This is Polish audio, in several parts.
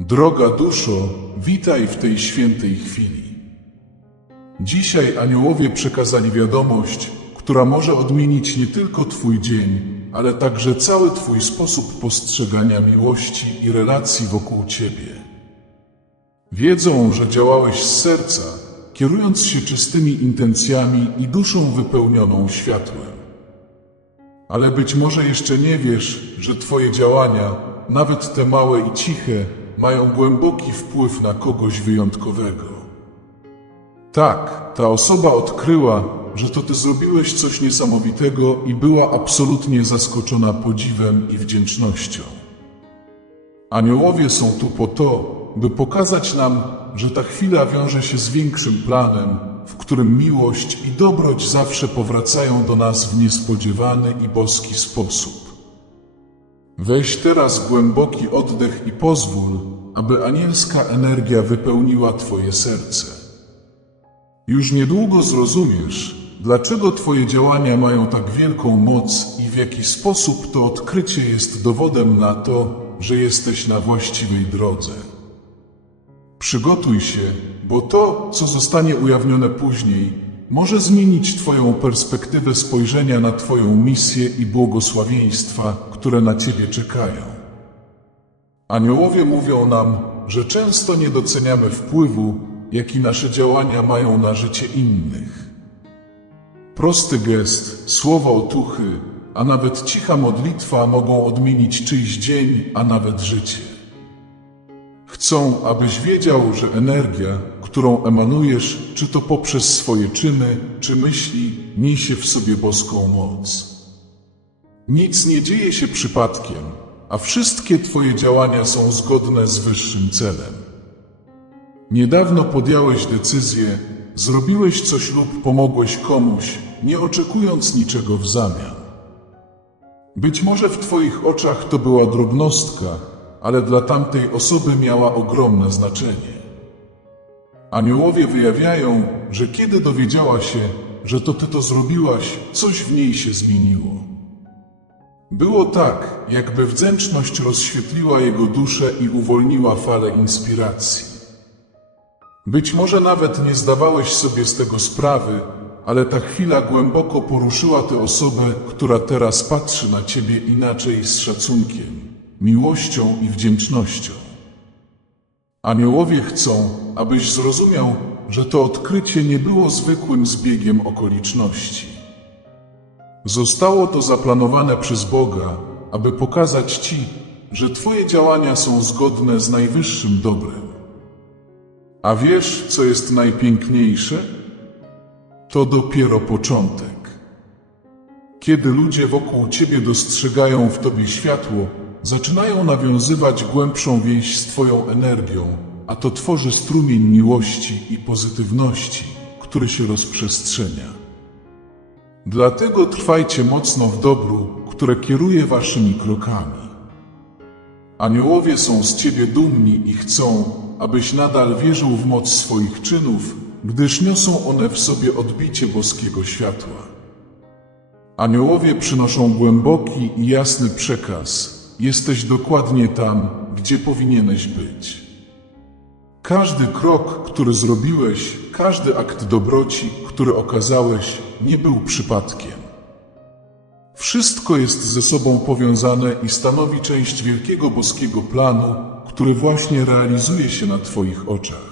Droga duszo, witaj w tej świętej chwili. Dzisiaj aniołowie przekazali wiadomość, która może odmienić nie tylko Twój dzień, ale także cały Twój sposób postrzegania miłości i relacji wokół Ciebie. Wiedzą, że działałeś z serca, kierując się czystymi intencjami i duszą wypełnioną światłem. Ale być może jeszcze nie wiesz, że Twoje działania, nawet te małe i ciche, mają głęboki wpływ na kogoś wyjątkowego. Tak, ta osoba odkryła, że to Ty zrobiłeś coś niesamowitego i była absolutnie zaskoczona podziwem i wdzięcznością. Aniołowie są tu po to, by pokazać nam, że ta chwila wiąże się z większym planem, w którym miłość i dobroć zawsze powracają do nas w niespodziewany i boski sposób. Weź teraz głęboki oddech i pozwól, aby anielska energia wypełniła Twoje serce. Już niedługo zrozumiesz, dlaczego Twoje działania mają tak wielką moc i w jaki sposób to odkrycie jest dowodem na to, że jesteś na właściwej drodze. Przygotuj się, bo to, co zostanie ujawnione później, może zmienić Twoją perspektywę spojrzenia na Twoją misję i błogosławieństwa, które na Ciebie czekają. Aniołowie mówią nam, że często nie doceniamy wpływu, jaki nasze działania mają na życie innych. Prosty gest, słowo otuchy, a nawet cicha modlitwa mogą odmienić czyjś dzień, a nawet życie. Chcą, abyś wiedział, że energia, którą emanujesz, czy to poprzez swoje czyny, czy myśli, niesie w sobie boską moc. Nic nie dzieje się przypadkiem, a wszystkie Twoje działania są zgodne z wyższym celem. Niedawno podjąłeś decyzję, zrobiłeś coś lub pomogłeś komuś, nie oczekując niczego w zamian. Być może w Twoich oczach to była drobnostka, ale dla tamtej osoby miała ogromne znaczenie. Aniołowie wyjawiają, że kiedy dowiedziała się, że to Ty to zrobiłaś, coś w niej się zmieniło. Było tak, jakby wdzięczność rozświetliła jego duszę i uwolniła falę inspiracji. Być może nawet nie zdawałeś sobie z tego sprawy, ale ta chwila głęboko poruszyła tę osobę, która teraz patrzy na ciebie inaczej z szacunkiem, miłością i wdzięcznością. Aniołowie chcą, abyś zrozumiał, że to odkrycie nie było zwykłym zbiegiem okoliczności. Zostało to zaplanowane przez Boga, aby pokazać Ci, że Twoje działania są zgodne z najwyższym dobrem. A wiesz, co jest najpiękniejsze? To dopiero początek. Kiedy ludzie wokół Ciebie dostrzegają w Tobie światło, zaczynają nawiązywać głębszą więź z Twoją energią, a to tworzy strumień miłości i pozytywności, który się rozprzestrzenia. Dlatego trwajcie mocno w dobru, które kieruje waszymi krokami. Aniołowie są z ciebie dumni i chcą, abyś nadal wierzył w moc swoich czynów, gdyż niosą one w sobie odbicie boskiego światła. Aniołowie przynoszą głęboki i jasny przekaz. Jesteś dokładnie tam, gdzie powinieneś być. Każdy krok, który zrobiłeś, każdy akt dobroci, który okazałeś, nie był przypadkiem. Wszystko jest ze sobą powiązane i stanowi część wielkiego boskiego planu, który właśnie realizuje się na Twoich oczach.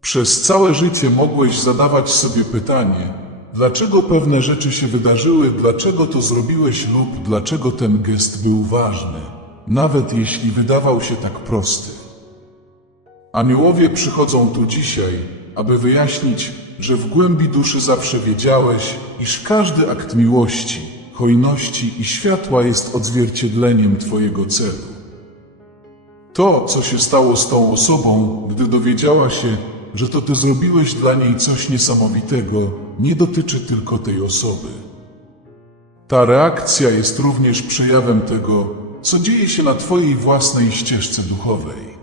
Przez całe życie mogłeś zadawać sobie pytanie, dlaczego pewne rzeczy się wydarzyły, dlaczego to zrobiłeś lub dlaczego ten gest był ważny, nawet jeśli wydawał się tak prosty. Aniołowie przychodzą tu dzisiaj, aby wyjaśnić, że w głębi duszy zawsze wiedziałeś, iż każdy akt miłości, hojności i światła jest odzwierciedleniem Twojego celu. To, co się stało z tą osobą, gdy dowiedziała się, że to Ty zrobiłeś dla niej coś niesamowitego, nie dotyczy tylko tej osoby. Ta reakcja jest również przejawem tego, co dzieje się na Twojej własnej ścieżce duchowej.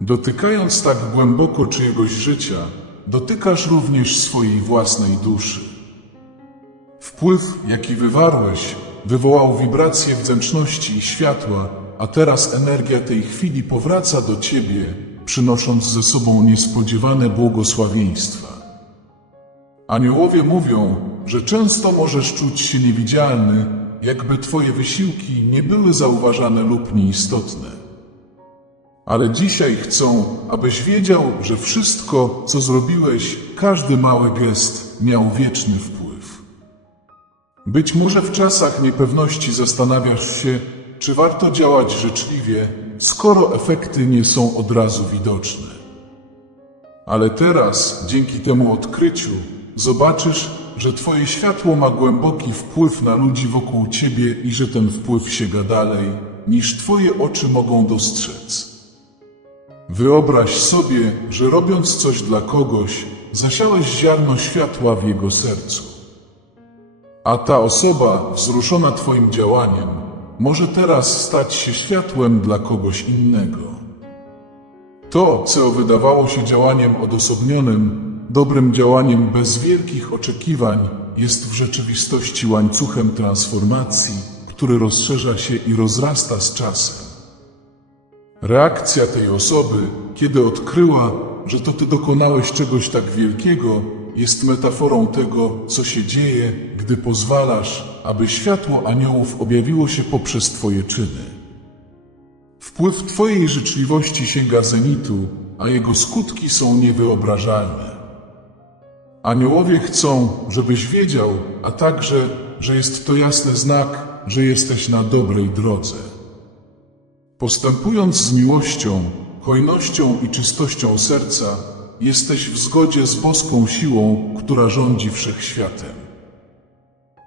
Dotykając tak głęboko czyjegoś życia, dotykasz również swojej własnej duszy. Wpływ, jaki wywarłeś, wywołał wibracje wdzięczności i światła, a teraz energia tej chwili powraca do ciebie, przynosząc ze sobą niespodziewane błogosławieństwa. Aniołowie mówią, że często możesz czuć się niewidzialny, jakby twoje wysiłki nie były zauważane lub nieistotne. Ale dzisiaj chcą, abyś wiedział, że wszystko, co zrobiłeś, każdy mały gest miał wieczny wpływ. Być może w czasach niepewności zastanawiasz się, czy warto działać życzliwie, skoro efekty nie są od razu widoczne. Ale teraz, dzięki temu odkryciu, zobaczysz, że Twoje światło ma głęboki wpływ na ludzi wokół Ciebie i że ten wpływ sięga dalej, niż Twoje oczy mogą dostrzec. Wyobraź sobie, że robiąc coś dla kogoś, zasiałeś ziarno światła w jego sercu. A ta osoba, wzruszona Twoim działaniem, może teraz stać się światłem dla kogoś innego. To, co wydawało się działaniem odosobnionym, dobrym działaniem bez wielkich oczekiwań, jest w rzeczywistości łańcuchem transformacji, który rozszerza się i rozrasta z czasem. Reakcja tej osoby, kiedy odkryła, że to ty dokonałeś czegoś tak wielkiego, jest metaforą tego, co się dzieje, gdy pozwalasz, aby światło aniołów objawiło się poprzez Twoje czyny. Wpływ Twojej życzliwości sięga zenitu, a jego skutki są niewyobrażalne. Aniołowie chcą, żebyś wiedział, a także, że jest to jasny znak, że jesteś na dobrej drodze. Postępując z miłością, hojnością i czystością serca, jesteś w zgodzie z boską siłą, która rządzi wszechświatem.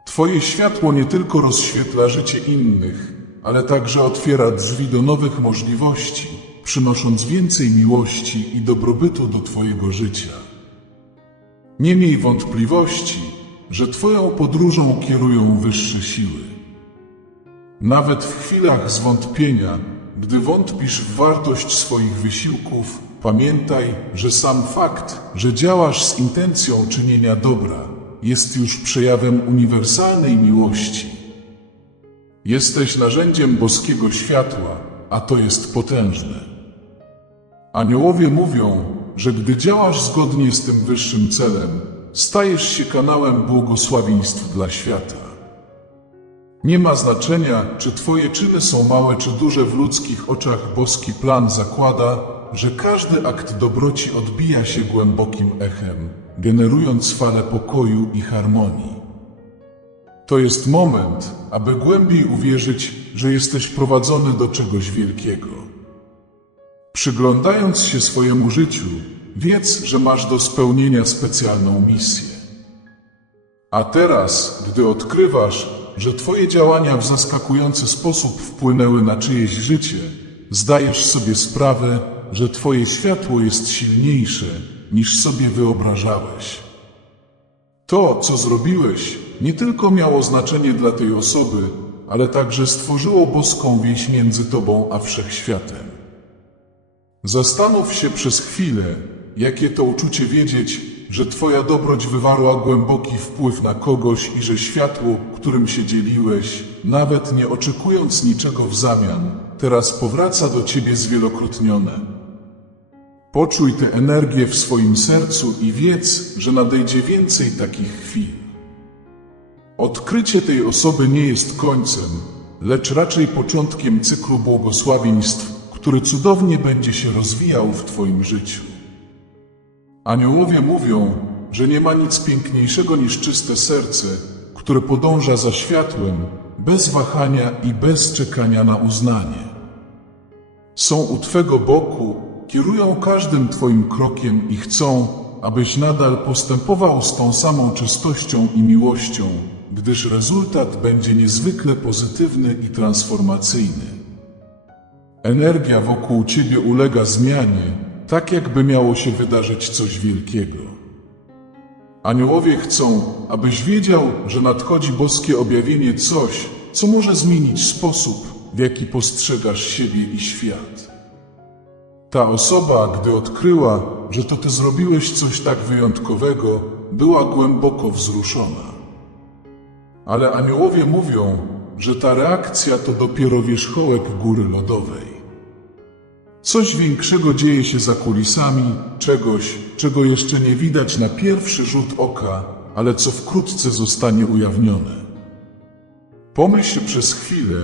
Twoje światło nie tylko rozświetla życie innych, ale także otwiera drzwi do nowych możliwości, przynosząc więcej miłości i dobrobytu do Twojego życia. Nie miej wątpliwości, że Twoją podróżą kierują wyższe siły. Nawet w chwilach zwątpienia, gdy wątpisz w wartość swoich wysiłków, pamiętaj, że sam fakt, że działasz z intencją czynienia dobra, jest już przejawem uniwersalnej miłości. Jesteś narzędziem boskiego światła, a to jest potężne. Aniołowie mówią, że gdy działasz zgodnie z tym wyższym celem, stajesz się kanałem błogosławieństw dla świata. Nie ma znaczenia, czy Twoje czyny są małe czy duże w ludzkich oczach, boski plan zakłada, że każdy akt dobroci odbija się głębokim echem, generując falę pokoju i harmonii. To jest moment, aby głębiej uwierzyć, że jesteś prowadzony do czegoś wielkiego. Przyglądając się swojemu życiu, wiedz, że masz do spełnienia specjalną misję. A teraz, gdy odkrywasz, że Twoje działania w zaskakujący sposób wpłynęły na czyjeś życie, zdajesz sobie sprawę, że Twoje światło jest silniejsze niż sobie wyobrażałeś. To, co zrobiłeś, nie tylko miało znaczenie dla tej osoby, ale także stworzyło boską więź między Tobą a wszechświatem. Zastanów się przez chwilę, jakie to uczucie wiedzieć, że Twoja dobroć wywarła głęboki wpływ na kogoś i że światło, którym się dzieliłeś, nawet nie oczekując niczego w zamian, teraz powraca do Ciebie zwielokrotnione. Poczuj tę energię w swoim sercu i wiedz, że nadejdzie więcej takich chwil. Odkrycie tej osoby nie jest końcem, lecz raczej początkiem cyklu błogosławieństw, który cudownie będzie się rozwijał w Twoim życiu. Aniołowie mówią, że nie ma nic piękniejszego niż czyste serce, które podąża za światłem, bez wahania i bez czekania na uznanie. Są u Twego boku, kierują każdym Twoim krokiem i chcą, abyś nadal postępował z tą samą czystością i miłością, gdyż rezultat będzie niezwykle pozytywny i transformacyjny. Energia wokół Ciebie ulega zmianie, tak jakby miało się wydarzyć coś wielkiego. Aniołowie chcą, abyś wiedział, że nadchodzi boskie objawienie coś, co może zmienić sposób, w jaki postrzegasz siebie i świat. Ta osoba, gdy odkryła, że to ty zrobiłeś coś tak wyjątkowego, była głęboko wzruszona. Ale aniołowie mówią, że ta reakcja to dopiero wierzchołek góry lodowej. Coś większego dzieje się za kulisami, czegoś, czego jeszcze nie widać na pierwszy rzut oka, ale co wkrótce zostanie ujawnione. Pomyśl przez chwilę,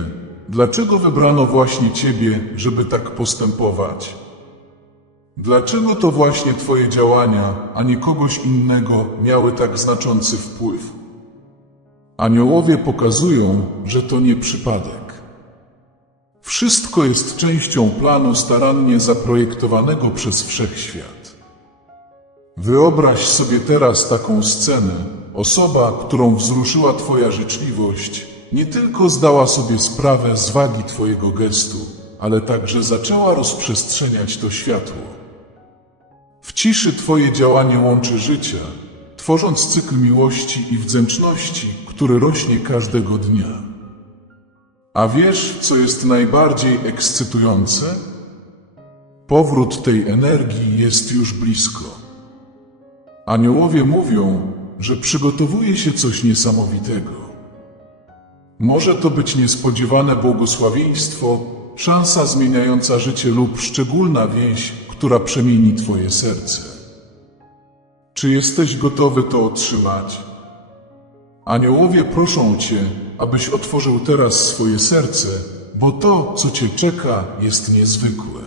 dlaczego wybrano właśnie Ciebie, żeby tak postępować. Dlaczego to właśnie Twoje działania, a nie kogoś innego, miały tak znaczący wpływ? Aniołowie pokazują, że to nie przypadek. Wszystko jest częścią planu starannie zaprojektowanego przez wszechświat. Wyobraź sobie teraz taką scenę. Osoba, którą wzruszyła Twoja życzliwość, nie tylko zdała sobie sprawę z wagi Twojego gestu, ale także zaczęła rozprzestrzeniać to światło. W ciszy Twoje działanie łączy życia, tworząc cykl miłości i wdzięczności, który rośnie każdego dnia. A wiesz, co jest najbardziej ekscytujące? Powrót tej energii jest już blisko. Aniołowie mówią, że przygotowuje się coś niesamowitego. Może to być niespodziewane błogosławieństwo, szansa zmieniająca życie lub szczególna więź, która przemieni Twoje serce. Czy jesteś gotowy to otrzymać? Aniołowie proszą Cię, abyś otworzył teraz swoje serce, bo to, co Cię czeka, jest niezwykłe.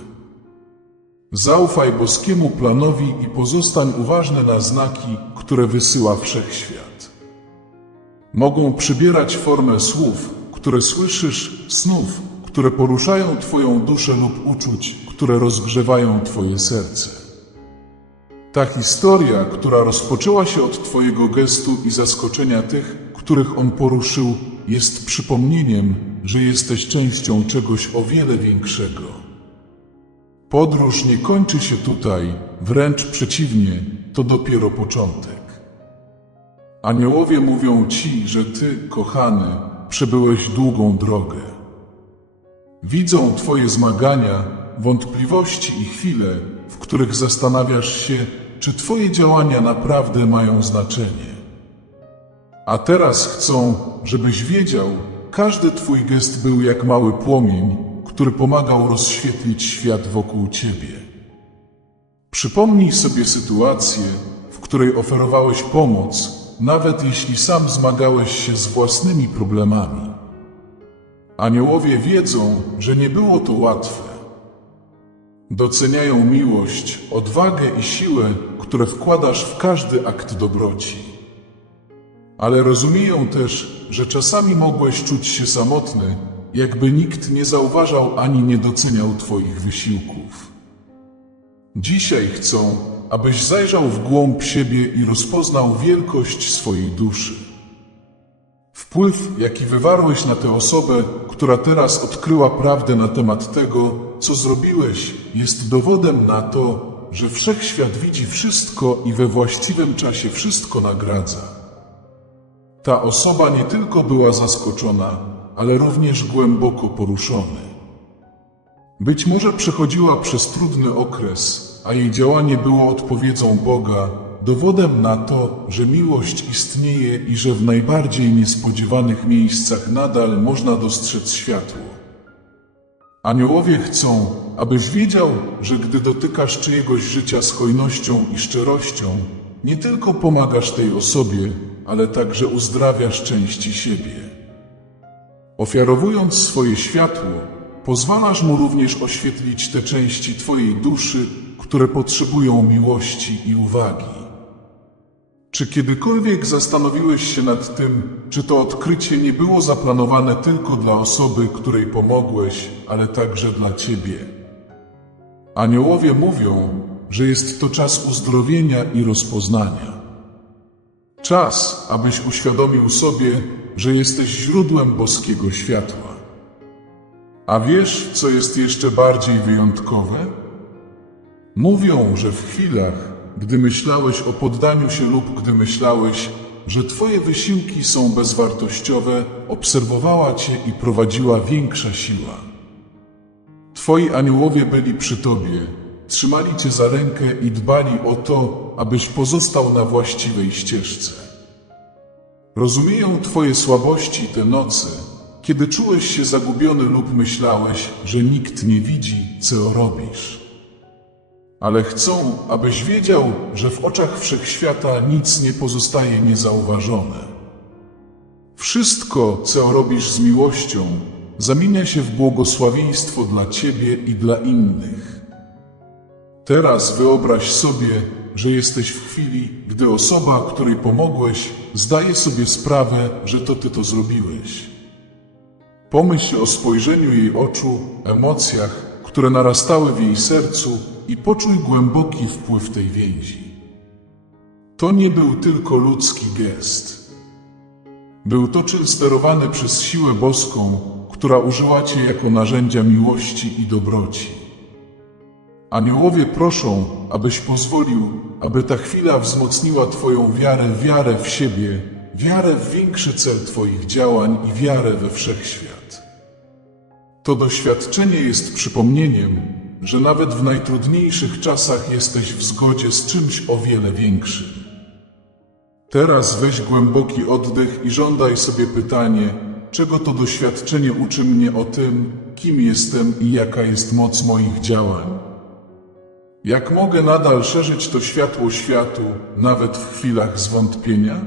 Zaufaj boskiemu planowi i pozostań uważny na znaki, które wysyła wszechświat. Mogą przybierać formę słów, które słyszysz, snów, które poruszają Twoją duszę lub uczuć, które rozgrzewają Twoje serce. Ta historia, która rozpoczęła się od Twojego gestu i zaskoczenia tych, których on poruszył, jest przypomnieniem, że jesteś częścią czegoś o wiele większego. Podróż nie kończy się tutaj, wręcz przeciwnie, to dopiero początek. Aniołowie mówią ci, że ty, kochany, przebyłeś długą drogę. Widzą twoje zmagania, wątpliwości i chwile, w których zastanawiasz się, czy twoje działania naprawdę mają znaczenie. A teraz chcą, żebyś wiedział, każdy twój gest był jak mały płomień, który pomagał rozświetlić świat wokół ciebie. Przypomnij sobie sytuację, w której oferowałeś pomoc, nawet jeśli sam zmagałeś się z własnymi problemami. Aniołowie wiedzą, że nie było to łatwe. Doceniają miłość, odwagę i siłę, które wkładasz w każdy akt dobroci. Ale rozumieją też, że czasami mogłeś czuć się samotny, jakby nikt nie zauważał ani nie doceniał Twoich wysiłków. Dzisiaj chcą, abyś zajrzał w głąb siebie i rozpoznał wielkość swojej duszy. Wpływ, jaki wywarłeś na tę osobę, która teraz odkryła prawdę na temat tego, co zrobiłeś, jest dowodem na to, że wszechświat widzi wszystko i we właściwym czasie wszystko nagradza. Ta osoba nie tylko była zaskoczona, ale również głęboko poruszony. Być może przechodziła przez trudny okres, a jej działanie było odpowiedzią Boga, dowodem na to, że miłość istnieje i że w najbardziej niespodziewanych miejscach nadal można dostrzec światło. Aniołowie chcą, abyś wiedział, że gdy dotykasz czyjegoś życia z hojnością i szczerością, nie tylko pomagasz tej osobie, ale także uzdrawiasz części siebie. Ofiarowując swoje światło, pozwalasz mu również oświetlić te części Twojej duszy, które potrzebują miłości i uwagi. Czy kiedykolwiek zastanowiłeś się nad tym, czy to odkrycie nie było zaplanowane tylko dla osoby, której pomogłeś, ale także dla Ciebie? Aniołowie mówią, że jest to czas uzdrowienia i rozpoznania. Czas, abyś uświadomił sobie, że jesteś źródłem boskiego światła. A wiesz, co jest jeszcze bardziej wyjątkowe? Mówią, że w chwilach, gdy myślałeś o poddaniu się lub gdy myślałeś, że Twoje wysiłki są bezwartościowe, obserwowała Cię i prowadziła większa siła. Twoi aniołowie byli przy Tobie, trzymali Cię za rękę i dbali o to, abyś pozostał na właściwej ścieżce. Rozumieją Twoje słabości te noce, kiedy czułeś się zagubiony lub myślałeś, że nikt nie widzi, co robisz. Ale chcą, abyś wiedział, że w oczach wszechświata nic nie pozostaje niezauważone. Wszystko, co robisz z miłością, zamienia się w błogosławieństwo dla ciebie i dla innych. Teraz wyobraź sobie, że jesteś w chwili, gdy osoba, której pomogłeś, zdaje sobie sprawę, że to ty to zrobiłeś. Pomyśl o spojrzeniu jej oczu, emocjach, które narastały w jej sercu i poczuj głęboki wpływ tej więzi. To nie był tylko ludzki gest. Był to czyn sterowany przez siłę boską, która użyła cię jako narzędzia miłości i dobroci. Aniołowie proszą, abyś pozwolił, aby ta chwila wzmocniła Twoją wiarę, wiarę w siebie, wiarę w większy cel Twoich działań i wiarę we wszechświat. To doświadczenie jest przypomnieniem, że nawet w najtrudniejszych czasach jesteś w zgodzie z czymś o wiele większym. Teraz weź głęboki oddech i żądaj sobie pytanie, czego to doświadczenie uczy mnie o tym, kim jestem i jaka jest moc moich działań. Jak mogę nadal szerzyć to światło światu, nawet w chwilach zwątpienia?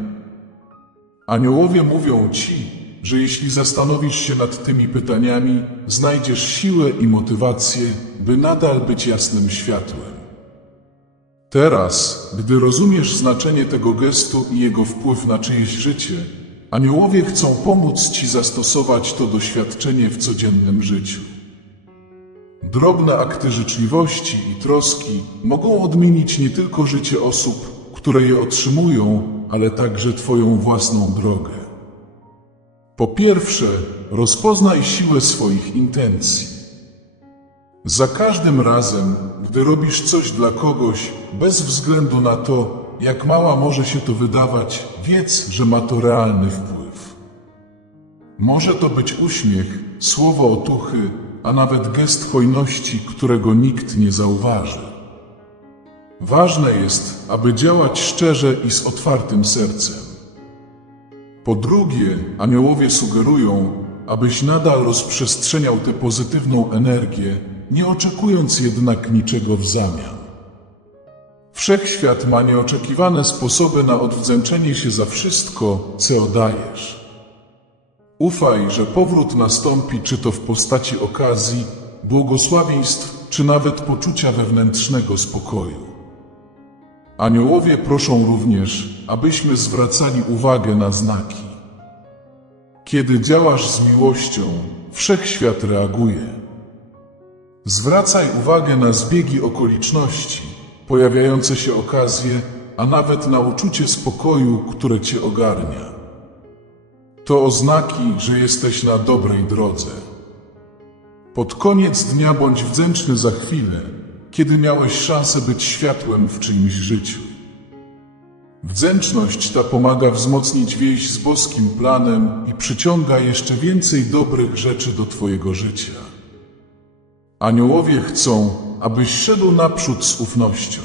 Aniołowie mówią ci, że jeśli zastanowisz się nad tymi pytaniami, znajdziesz siłę i motywację, by nadal być jasnym światłem. Teraz, gdy rozumiesz znaczenie tego gestu i jego wpływ na czyjeś życie, aniołowie chcą pomóc ci zastosować to doświadczenie w codziennym życiu. Drobne akty życzliwości i troski mogą odmienić nie tylko życie osób, które je otrzymują, ale także Twoją własną drogę. Po pierwsze, rozpoznaj siłę swoich intencji. Za każdym razem, gdy robisz coś dla kogoś, bez względu na to, jak mała może się to wydawać, wiedz, że ma to realny wpływ. Może to być uśmiech, słowo otuchy, a nawet gest hojności, którego nikt nie zauważy. Ważne jest, aby działać szczerze i z otwartym sercem. Po drugie, aniołowie sugerują, abyś nadal rozprzestrzeniał tę pozytywną energię, nie oczekując jednak niczego w zamian. Wszechświat ma nieoczekiwane sposoby na odwdzięczenie się za wszystko, co oddajesz. Ufaj, że powrót nastąpi czy to w postaci okazji, błogosławieństw, czy nawet poczucia wewnętrznego spokoju. Aniołowie proszą również, abyśmy zwracali uwagę na znaki. Kiedy działasz z miłością, wszechświat reaguje. Zwracaj uwagę na zbiegi okoliczności, pojawiające się okazje, a nawet na uczucie spokoju, które cię ogarnia. To oznaki, że jesteś na dobrej drodze. Pod koniec dnia bądź wdzięczny za chwilę, kiedy miałeś szansę być światłem w czyimś życiu. Wdzięczność ta pomaga wzmocnić więź z boskim planem i przyciąga jeszcze więcej dobrych rzeczy do Twojego życia. Aniołowie chcą, abyś szedł naprzód z ufnością.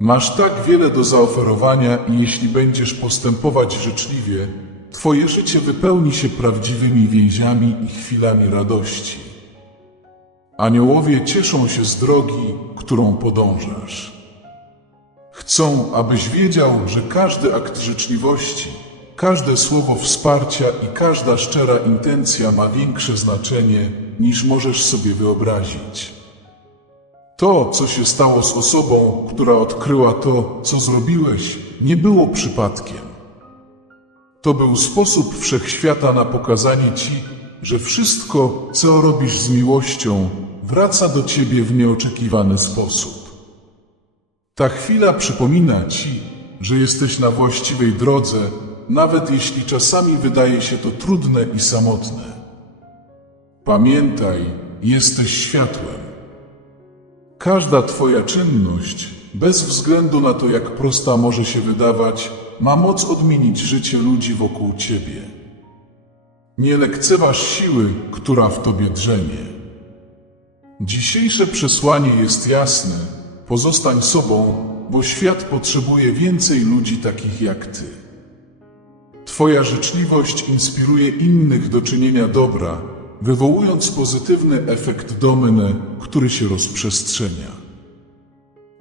Masz tak wiele do zaoferowania i jeśli będziesz postępować życzliwie, Twoje życie wypełni się prawdziwymi więziami i chwilami radości. Aniołowie cieszą się z drogi, którą podążasz. Chcą, abyś wiedział, że każdy akt życzliwości, każde słowo wsparcia i każda szczera intencja ma większe znaczenie, niż możesz sobie wyobrazić. To, co się stało z osobą, która odkryła to, co zrobiłeś, nie było przypadkiem. To był sposób wszechświata na pokazanie ci, że wszystko, co robisz z miłością, wraca do ciebie w nieoczekiwany sposób. Ta chwila przypomina ci, że jesteś na właściwej drodze, nawet jeśli czasami wydaje się to trudne i samotne. Pamiętaj, jesteś światłem. Każda Twoja czynność, bez względu na to, jak prosta może się wydawać, ma moc odmienić życie ludzi wokół Ciebie. Nie lekceważ siły, która w Tobie drzemie. Dzisiejsze przesłanie jest jasne. Pozostań sobą, bo świat potrzebuje więcej ludzi takich jak Ty. Twoja życzliwość inspiruje innych do czynienia dobra, wywołując pozytywny efekt domynę, który się rozprzestrzenia.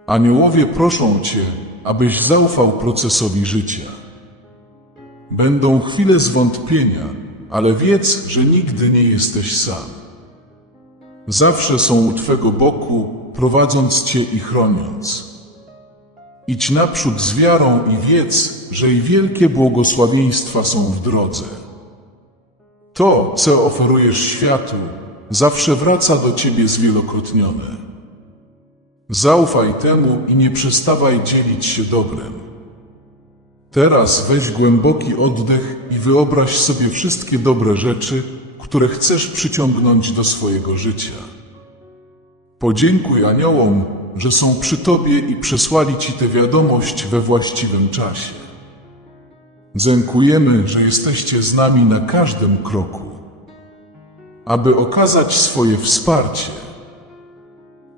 Aniołowie proszą Cię, abyś zaufał procesowi życia. Będą chwile zwątpienia, ale wiedz, że nigdy nie jesteś sam. Zawsze są u Twego boku, prowadząc Cię i chroniąc. Idź naprzód z wiarą i wiedz, że i wielkie błogosławieństwa są w drodze. To, co oferujesz światu, zawsze wraca do Ciebie zwielokrotnione. Zaufaj temu i nie przestawaj dzielić się dobrem. Teraz weź głęboki oddech i wyobraź sobie wszystkie dobre rzeczy, które chcesz przyciągnąć do swojego życia. Podziękuj aniołom, że są przy Tobie i przesłali Ci tę wiadomość we właściwym czasie. Dziękujemy, że jesteście z nami na każdym kroku. Aby okazać swoje wsparcie,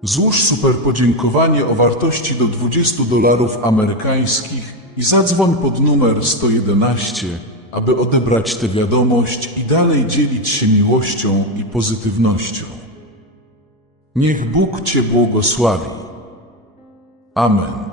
złóż super podziękowanie o wartości do 20 dolarów amerykańskich i zadzwoń pod numer 111, aby odebrać tę wiadomość i dalej dzielić się miłością i pozytywnością. Niech Bóg Cię błogosławi. Amen.